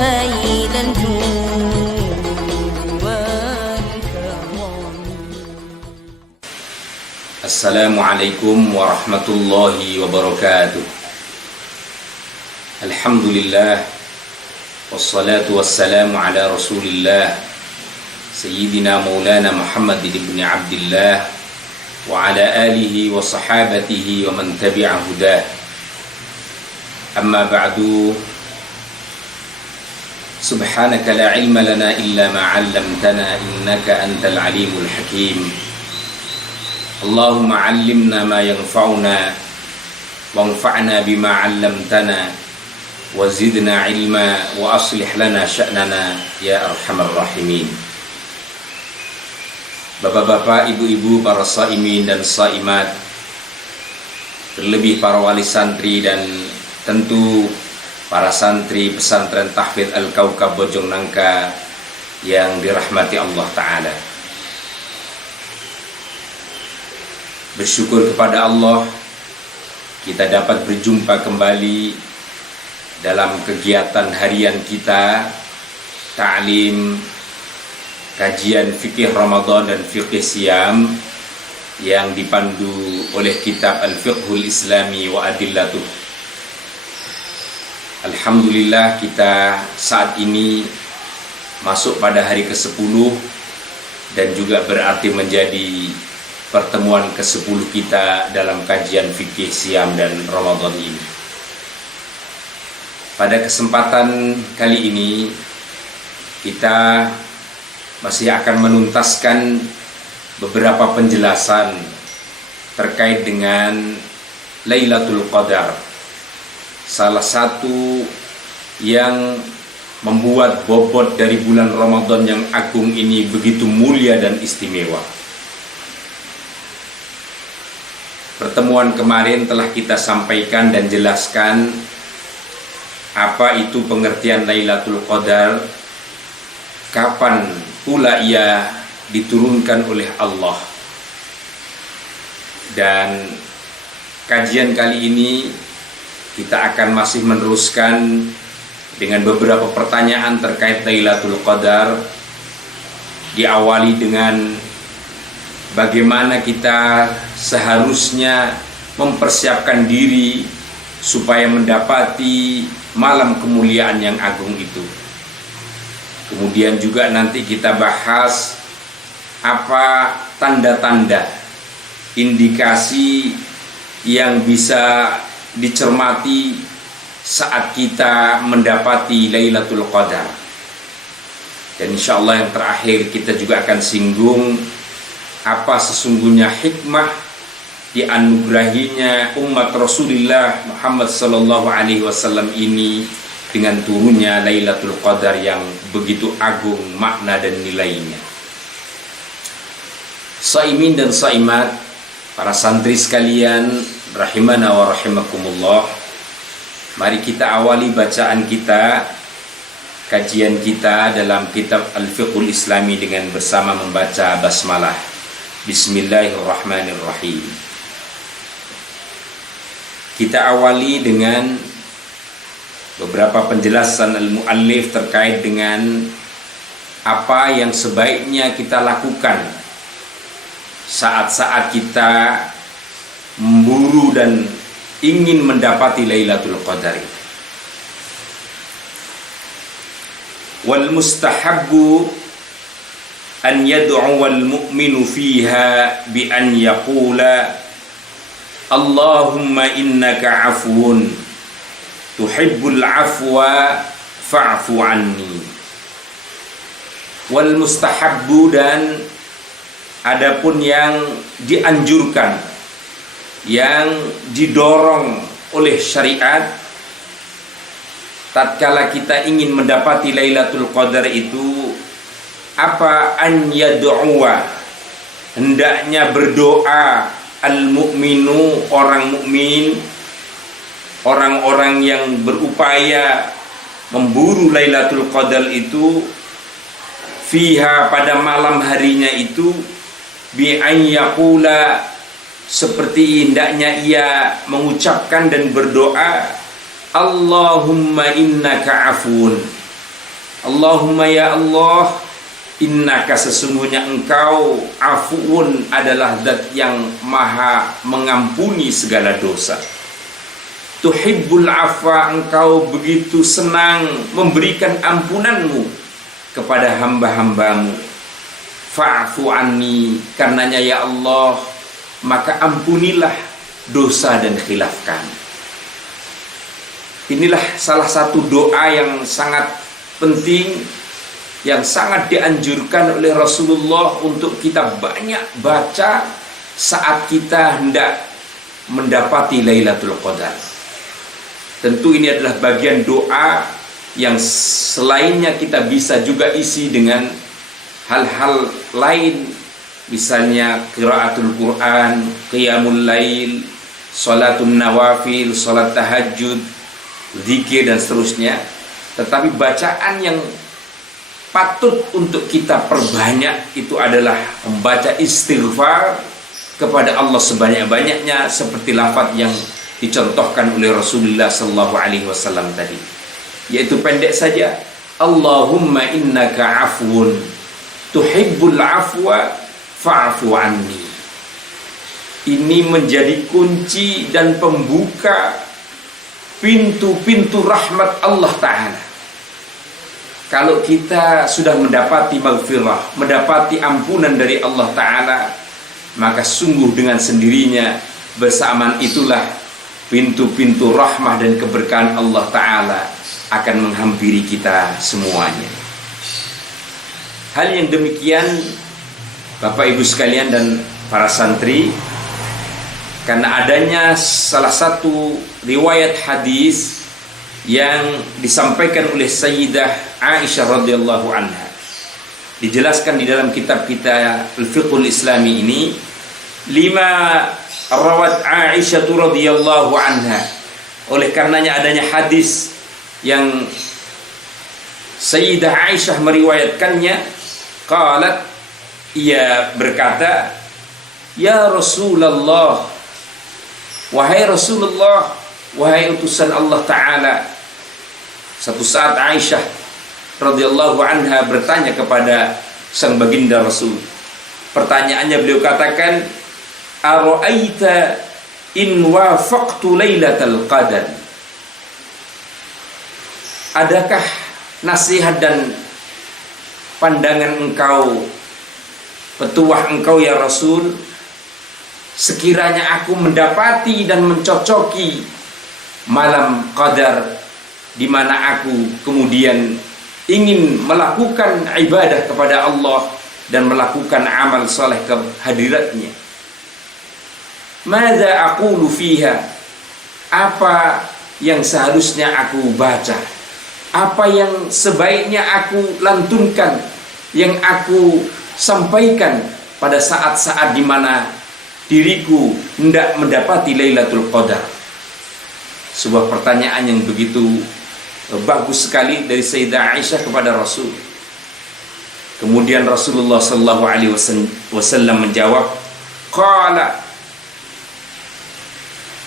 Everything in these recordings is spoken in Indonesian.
هيل الجود والكرم. Assalamualaikum warahmatullahi wabarakatuh. Alhamdulillah, wassalatu wassalamu ala rasulillah Sayyidina maulana Muhammad ibn Abdillah wa ala alihi wa sahabatihi wa man tabi'a hudah. Amma ba'du. Subhanaka la ilma lana illa ma 'allamtana innaka antal alimul hakim. Allahumma 'allimna ma yanfa'una wanfa'na bima 'allamtana wa zidna 'ilma wa aslih lana sya'nana ya arhamar rahimin. Bapak-bapak, ibu-ibu, para saimin dan saimat, terlebih para wali santri dan tentu para santri pesantren Tahfidz Al-Kaukab Bojong Nangka yang dirahmati Allah Ta'ala. Bersyukur kepada Allah kita dapat berjumpa kembali dalam kegiatan harian kita, ta'lim, kajian fikih Ramadan dan fikih Siyam yang dipandu oleh kitab Al-Fiqhul Islami wa Adillatuh. Alhamdulillah, kita saat ini masuk pada hari ke-10 dan juga berarti menjadi pertemuan ke-10 kita dalam kajian fikih Siyam dan Ramadan ini. Pada kesempatan kali ini kita masih akan menuntaskan beberapa penjelasan terkait dengan Lailatul Qadar, salah satu yang membuat bobot dari bulan Ramadan yang agung ini begitu mulia dan istimewa. Pertemuan kemarin telah kita sampaikan dan jelaskan apa itu pengertian Lailatul Qadar, kapan pula ia diturunkan oleh Allah. Dan kajian kali ini kita akan masih meneruskan dengan beberapa pertanyaan terkait Lailatul Qadar, diawali dengan bagaimana kita seharusnya mempersiapkan diri supaya mendapati malam kemuliaan yang agung itu. Kemudian juga nanti kita bahas apa tanda-tanda, indikasi yang bisa dicermati saat kita mendapati Lailatul Qadar. Dan insya Allah yang terakhir kita juga akan singgung apa sesungguhnya hikmah dianugerahinya umat Rasulullah Muhammad sallallahu alaihi wasallam ini dengan turunnya Lailatul Qadar yang begitu agung makna dan nilainya. Saimin dan saimat, para santri sekalian, rahimana wa rahimakumullah. Mari kita awali bacaan kita, kajian kita dalam kitab Al-Fiqhul Islami dengan bersama membaca basmalah. Bismillahirrahmanirrahim. Kita awali dengan beberapa penjelasan al-muallif terkait dengan apa yang sebaiknya kita lakukan saat-saat kita memburu dan ingin mendapati Lailatul Qadar. Wal mustahabbu an yad'u wal mu'minu fiha bi an yaqula Allahumma innaka 'afuwun tuhibbul afwa fa'fu anni. Wal mustahabbu, dan adapun yang dianjurkan, yang didorong oleh syariat tatkala kita ingin mendapati Lailatul Qadar itu apa? An yad'uwa, hendaknya berdoa al-mu'minu, orang mukmin, orang-orang yang berupaya memburu Lailatul Qadar itu, fiha, pada malam harinya itu, bi an yaqula, seperti hendaknya ia mengucapkan dan berdoa, Allahumma innaka afun, Allahumma ya Allah, innaka sesungguhnya engkau afuun adalah zat yang maha mengampuni segala dosa. Tuhibbul afwa, engkau begitu senang memberikan ampunanmu kepada hamba-hambamu. Fa'fu anni, karenanya ya Allah, maka ampunilah dosa dan khilaf kami. Inilah salah satu doa yang sangat penting, yang sangat dianjurkan oleh Rasulullah untuk kita banyak baca saat kita hendak mendapati Lailatul Qadar. Tentu ini adalah bagian doa yang selainnya kita bisa juga isi dengan hal-hal lain, misalnya qiraatul Quran, qiyamul lail, salatun nawafil, salat tahajud, zikir dan seterusnya. Tetapi bacaan yang patut untuk kita perbanyak itu adalah membaca istighfar kepada Allah sebanyak-banyaknya, seperti lafaz yang dicontohkan oleh Rasulullah SAW tadi, yaitu pendek saja, Allahumma innaka afwun tuhibbul afwa fa'fu anni. Ini menjadi kunci dan pembuka pintu-pintu rahmat Allah Ta'ala. Kalau kita sudah mendapati maghfirah, mendapati ampunan dari Allah Ta'ala, maka sungguh dengan sendirinya bersamaan itulah pintu-pintu rahmah dan keberkahan Allah Ta'ala akan menghampiri kita semuanya. Hal yang demikian, Bapak Ibu sekalian dan para santri, karena adanya salah satu riwayat hadis yang disampaikan oleh Sayyidah Aisyah radhiyallahu anha, dijelaskan di dalam kitab kita Al-Fiqhul Islami ini, 5 rawat Aisyah radhiyallahu anha. Oleh karenanya adanya hadis yang Sayyidah Aisyah meriwayatkannya, qalat, ia berkata, ya Rasulullah, wahai Rasulullah, wahai utusan Allah Ta'ala. Satu saat Aisyah radhiyallahu anha bertanya kepada sang baginda Rasul. Pertanyaannya, beliau katakan, ara'aita in wafaqtu lailatal qadar. Adakah nasihat dan pandangan engkau, petuah engkau ya Rasul, sekiranya aku mendapati dan mencocoki malam qadar, di mana aku kemudian ingin melakukan ibadah kepada Allah dan melakukan amal saleh ke hadiratnya. Madza aqulu fiha, apa yang seharusnya aku baca, apa yang sebaiknya aku lantunkan, yang aku sampaikan pada saat-saat di mana diriku hendak mendapati Lailatul Qadar. Sebuah pertanyaan yang begitu bagus sekali dari Sayyidah Aisyah kepada Rasul. Kemudian Rasulullah sallallahu alaihi wasallam menjawab, qala,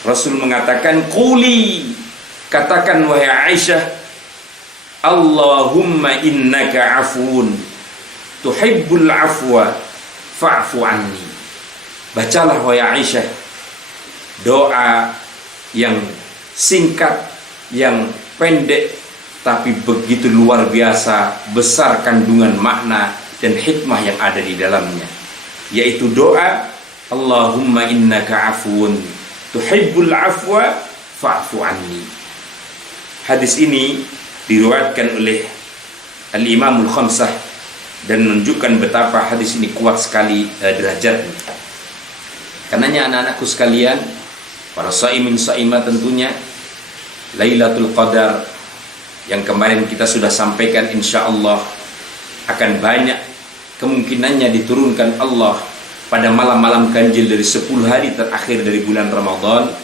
Rasul mengatakan, quli, katakan wahai Aisyah, Allahumma innaka afun tuhibbul afwa fa'fu anni. Bacalah wahai Aisyah doa yang singkat, yang pendek, tapi begitu luar biasa besar kandungan makna dan hikmah yang ada di dalamnya, yaitu doa Allahumma innaka afun tuhibbul afwa fa'fu anni. Hadis ini diriwayatkan oleh Al-Imamul Khamsah dan menunjukkan betapa hadis ini kuat sekali derajatnya. Karenanya anak-anakku sekalian, para shaimin shaimah, tentunya Lailatul Qadar yang kemarin kita sudah sampaikan, insya Allah akan banyak kemungkinannya diturunkan Allah pada malam-malam ganjil dari 10 hari terakhir dari bulan Ramadan.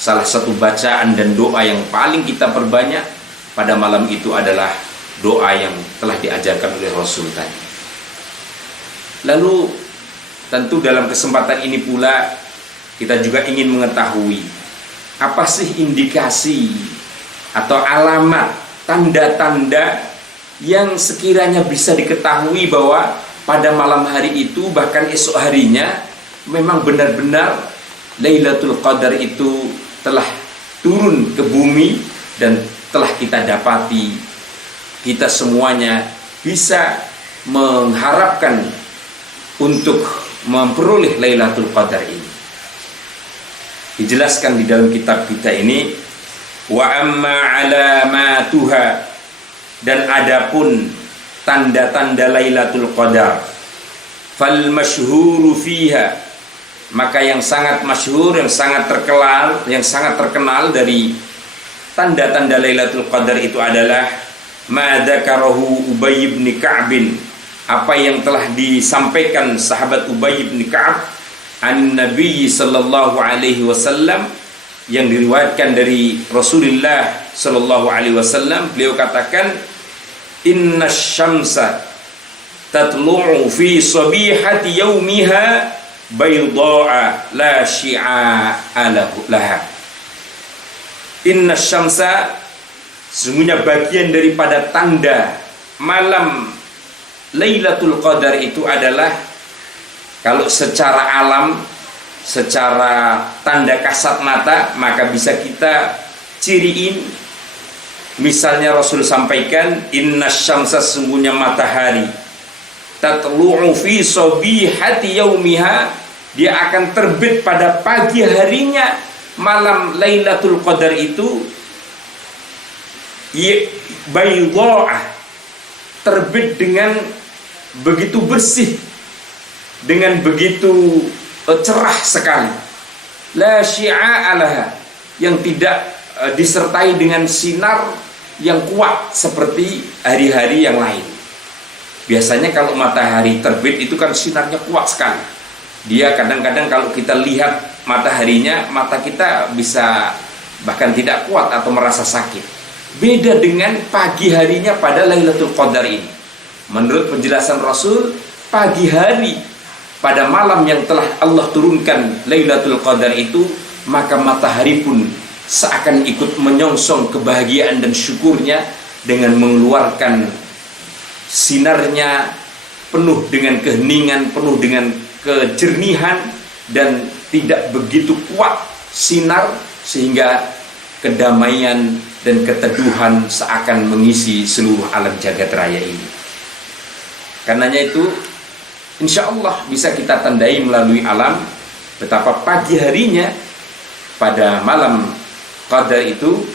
Salah satu bacaan dan doa yang paling kita perbanyak pada malam itu adalah doa yang telah diajarkan oleh Rasul tadi. Lalu tentu dalam kesempatan ini pula kita juga ingin mengetahui apa sih indikasi atau alamat, tanda-tanda yang sekiranya bisa diketahui bahwa pada malam hari itu bahkan esok harinya memang benar-benar Lailatul Qadar itu telah turun ke bumi dan telah kita dapati. Kita semuanya bisa mengharapkan untuk memperoleh Lailatul Qadar ini. Dijelaskan di dalam kitab kita ini, wa amma alamatuha, dan adapun tanda-tanda Lailatul Qadar, fal masyhuru fiha, maka yang sangat masyhur, yang sangat terkenal dari tanda-tanda Lailatul Qadar itu adalah ma dzakarahu Ubay bin Ka'b, apa yang telah disampaikan sahabat Ubay bin Ka'ab an Nabi sallallahu alaihi wasallam, yang diriwayatkan dari Rasulullah sallallahu alaihi wasallam. Beliau katakan, inna syamsa tatlu'u fi sabihati yaumiha bayda'a la syi'a laha. Inna syamsa, sesungguhnya bagian daripada tanda malam Lailatul Qadar itu adalah, kalau secara alam, secara tanda kasat mata, maka bisa kita ciriin. Misalnya Rasul sampaikan, inna syamsa, sesungguhnya matahari, tatlu'u fi sabihati yaumiha, dia akan terbit pada pagi harinya malam Lailatul Qadar itu, baydha'ah, terbit dengan begitu bersih, dengan begitu cerah sekali, la syi'a laha, yang tidak disertai dengan sinar yang kuat seperti hari-hari yang lain. Biasanya kalau matahari terbit itu kan sinarnya kuat sekali. Dia kadang-kadang kalau kita lihat mataharinya, mata kita bisa bahkan tidak kuat atau merasa sakit. Beda dengan pagi harinya pada Lailatul Qadar ini. Menurut penjelasan Rasul, pagi hari pada malam yang telah Allah turunkan Lailatul Qadar itu, maka matahari pun seakan ikut menyongsong kebahagiaan dan syukurnya dengan mengeluarkan sinarnya penuh dengan keheningan, penuh dengan kejernihan, dan tidak begitu kuat sinar sehingga kedamaian dan keteduhan seakan mengisi seluruh alam jagat raya ini. Karenanya itu, insya Allah bisa kita tandai melalui alam betapa pagi harinya pada malam Qadar itu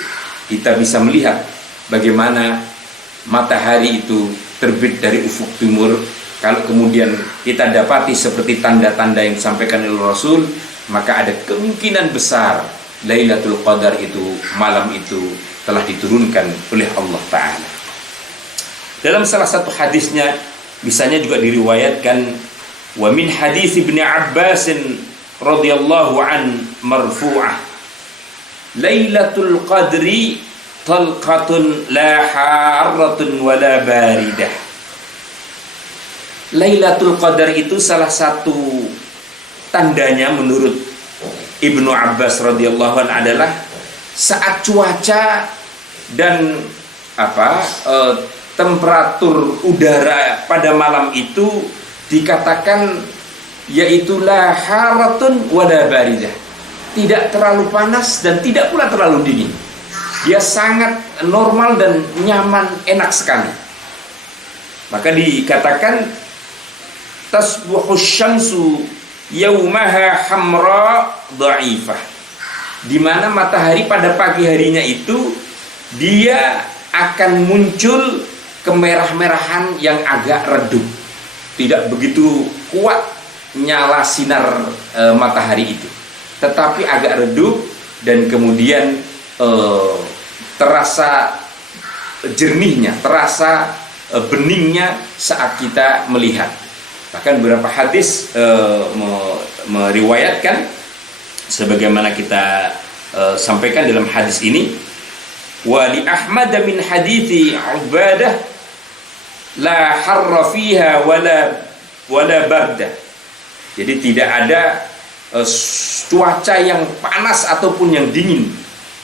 kita bisa melihat bagaimana matahari itu terbit dari ufuk timur. Kalau kemudian kita dapati seperti tanda-tanda yang disampaikan oleh Rasul, maka ada kemungkinan besar Lailatul Qadar itu, malam itu telah diturunkan oleh Allah Ta'ala. Dalam salah satu hadisnya, misalnya juga diriwayatkan, wa min hadis Ibnu Abbas radhiyallahu an marfu'ah, Lailatul Qadri talqatun la harratun wala baridah. Lailatul Qadar itu salah satu tandanya menurut Ibnu Abbas radhiyallahu an adalah saat cuaca dan temperatur udara pada malam itu dikatakan yaitu la haratun wala baridah, tidak terlalu panas dan tidak pula terlalu dingin. Dia sangat normal dan nyaman, enak sekali. Maka dikatakan tasbuhus syamsu yaumaha hamra dha'ifah, di mana matahari pada pagi harinya itu dia akan muncul kemerah-merahan yang agak redup, tidak begitu kuat nyala sinar matahari itu, tetapi agak redup dan kemudian terasa jernihnya, terasa beningnya saat kita melihat. Bahkan beberapa hadis meriwayatkan sebagaimana kita sampaikan dalam hadis ini, wa li Ahmad min hadithi Ubadah la harra fiha wala barda. Jadi tidak ada cuaca yang panas ataupun yang dingin,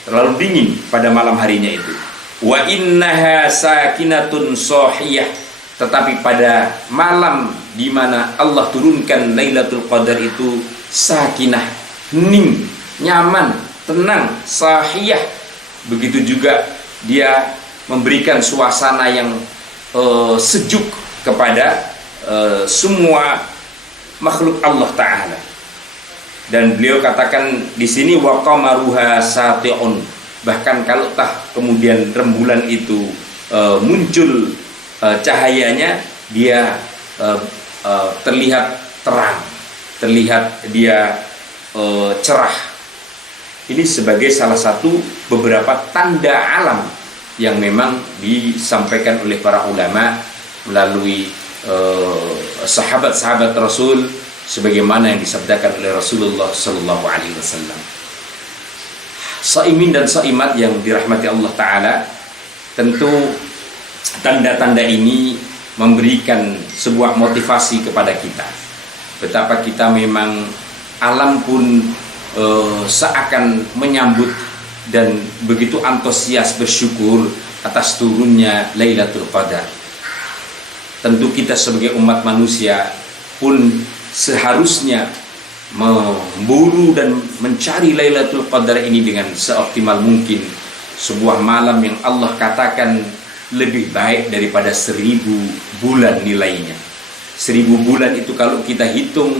terlalu dingin pada malam harinya itu. Wa innaha sakinatun sohiyah, tetapi pada malam di mana Allah turunkan Lailatul Qadar itu sakinah, hening, nyaman, tenang, sahiyah. Begitu juga dia memberikan suasana yang sejuk kepada semua makhluk Allah Ta'ala. Dan beliau katakan di sini wa qamaruha sati'un, bahkan kalau kemudian rembulan itu muncul cahayanya, dia terlihat terang, terlihat dia cerah. Ini sebagai salah satu beberapa tanda alam yang memang disampaikan oleh para ulama melalui sahabat-sahabat Rasul, sebagaimana yang disabdakan oleh Rasulullah Sallallahu Alaihi Wasallam. Shaimin dan shaimat yang dirahmati Allah Ta'ala, tentu tanda-tanda ini memberikan sebuah motivasi kepada kita, betapa kita memang alam pun seakan menyambut dan begitu antusias bersyukur atas turunnya Lailatul Qadar. Tentu kita sebagai umat manusia pun seharusnya memburu dan mencari Lailatul Qadar ini dengan seoptimal mungkin. Sebuah malam yang Allah katakan lebih baik daripada 1000 bulan nilainya. 1000 bulan itu kalau kita hitung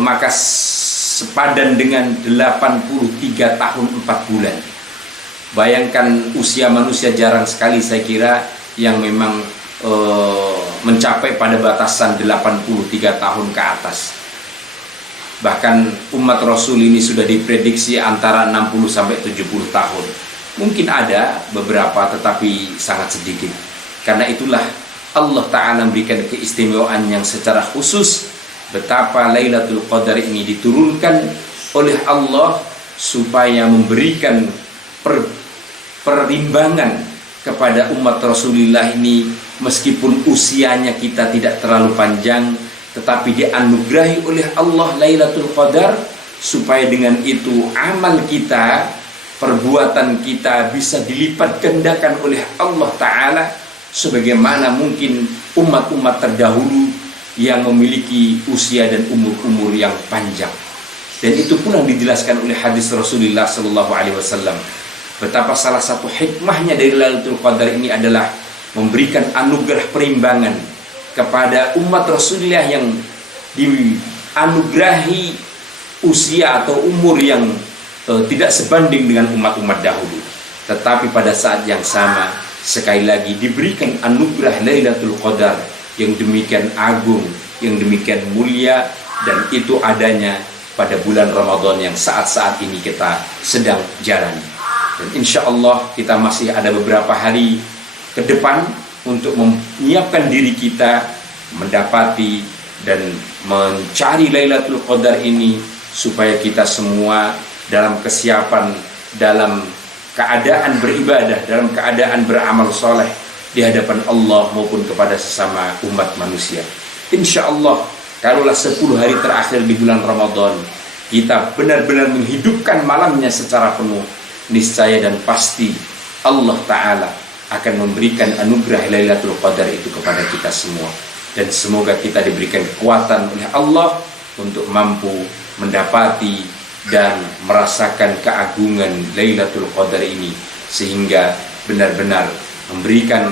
maka sepadan dengan 83 tahun 4 bulan. Bayangkan usia manusia jarang sekali saya kira yang memang mencapai pada batasan 83 tahun ke atas. Bahkan umat Rasul ini sudah diprediksi antara 60 sampai 70 tahun. Mungkin ada beberapa tetapi sangat sedikit. Karena itulah Allah Ta'ala memberikan keistimewaan yang secara khusus, betapa Lailatul Qadar ini diturunkan oleh Allah supaya memberikan perimbangan kepada umat Rasulullah ini. Meskipun usianya kita tidak terlalu panjang, tetapi dianugerahi oleh Allah Lailatul Qadar, supaya dengan itu amal kita, perbuatan kita bisa dilipat gandakan oleh Allah Ta'ala, sebagaimana mungkin umat-umat terdahulu yang memiliki usia dan umur-umur yang panjang. Dan itu pun yang dijelaskan oleh hadis Rasulullah SAW, betapa salah satu hikmahnya dari Lailatul Qadar ini adalah memberikan anugerah perimbangan kepada umat Rasulullah yang dianugerahi usia atau umur yang tidak sebanding dengan umat-umat dahulu. Tetapi pada saat yang sama, sekali lagi diberikan anugerah Lailatul Qadar yang demikian agung, yang demikian mulia, dan itu adanya pada bulan Ramadan yang saat-saat ini kita sedang jalani. Dan insya Allah kita masih ada beberapa hari ke depan untuk menyiapkan diri kita mendapati dan mencari Lailatul Qadar ini, supaya kita semua dalam kesiapan, dalam keadaan beribadah, dalam keadaan beramal soleh di hadapan Allah maupun kepada sesama umat manusia. Insya Allah, kalaulah 10 hari terakhir di bulan Ramadan kita benar-benar menghidupkan malamnya secara penuh, niscaya dan pasti Allah Ta'ala akan memberikan anugerah Lailatul Qadar itu kepada kita semua. Dan semoga kita diberikan kekuatan oleh Allah untuk mampu mendapati dan merasakan keagungan Lailatul Qadar ini, sehingga benar-benar memberikan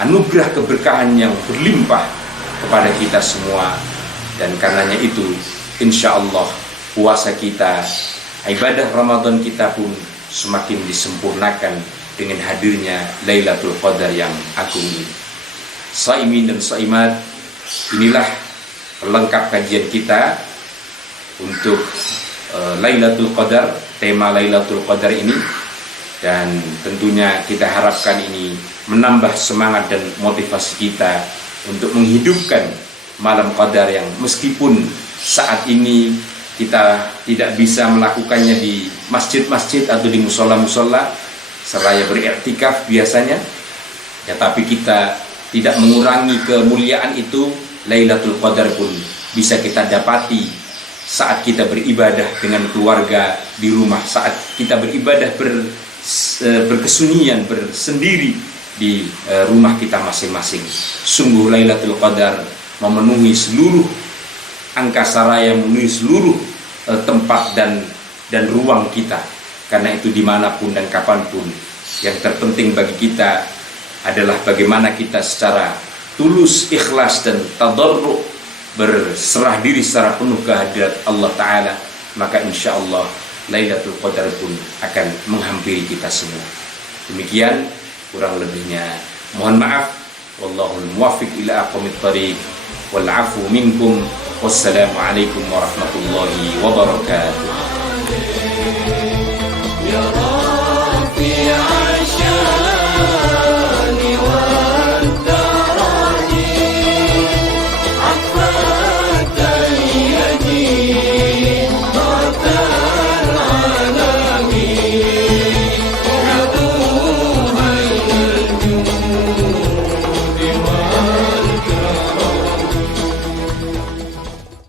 anugerah keberkahan yang berlimpah kepada kita semua. Dan karenanya itu, insya Allah puasa kita, ibadah Ramadan kita pun semakin disempurnakan dengan hadirnya Lailatul Qadar yang agung ini. Shaimin dan shaimat, inilah pelengkap kajian kita untuk Lailatul Qadar, tema Lailatul Qadar ini. Dan tentunya kita harapkan ini menambah semangat dan motivasi kita untuk menghidupkan malam Qadar yang meskipun saat ini kita tidak bisa melakukannya di masjid-masjid atau di musola-musola seraya beriktikaf biasanya, tetapi kita tidak mengurangi kemuliaan itu. Lailatul Qadar pun bisa kita dapati saat kita beribadah dengan keluarga di rumah, saat kita beribadah berkesunyian bersendiri di rumah kita masing-masing. Sungguh Lailatul Qadar memenuhi seluruh angkasa raya, memenuhi seluruh tempat dan ruang kita. Karena itu dimanapun dan kapanpun, yang terpenting bagi kita adalah bagaimana kita secara tulus, ikhlas dan tadarru' berserah diri secara penuh kehadirat Allah Ta'ala. Maka insya Allah Lailatul Qadar pun akan menghampiri kita semua. Demikian kurang lebihnya, mohon maaf. Wallahul muwaffiq ila aqwamit thariq, wal afu minkum. Wassalamu alaikum warahmatullahi wabarakatuh.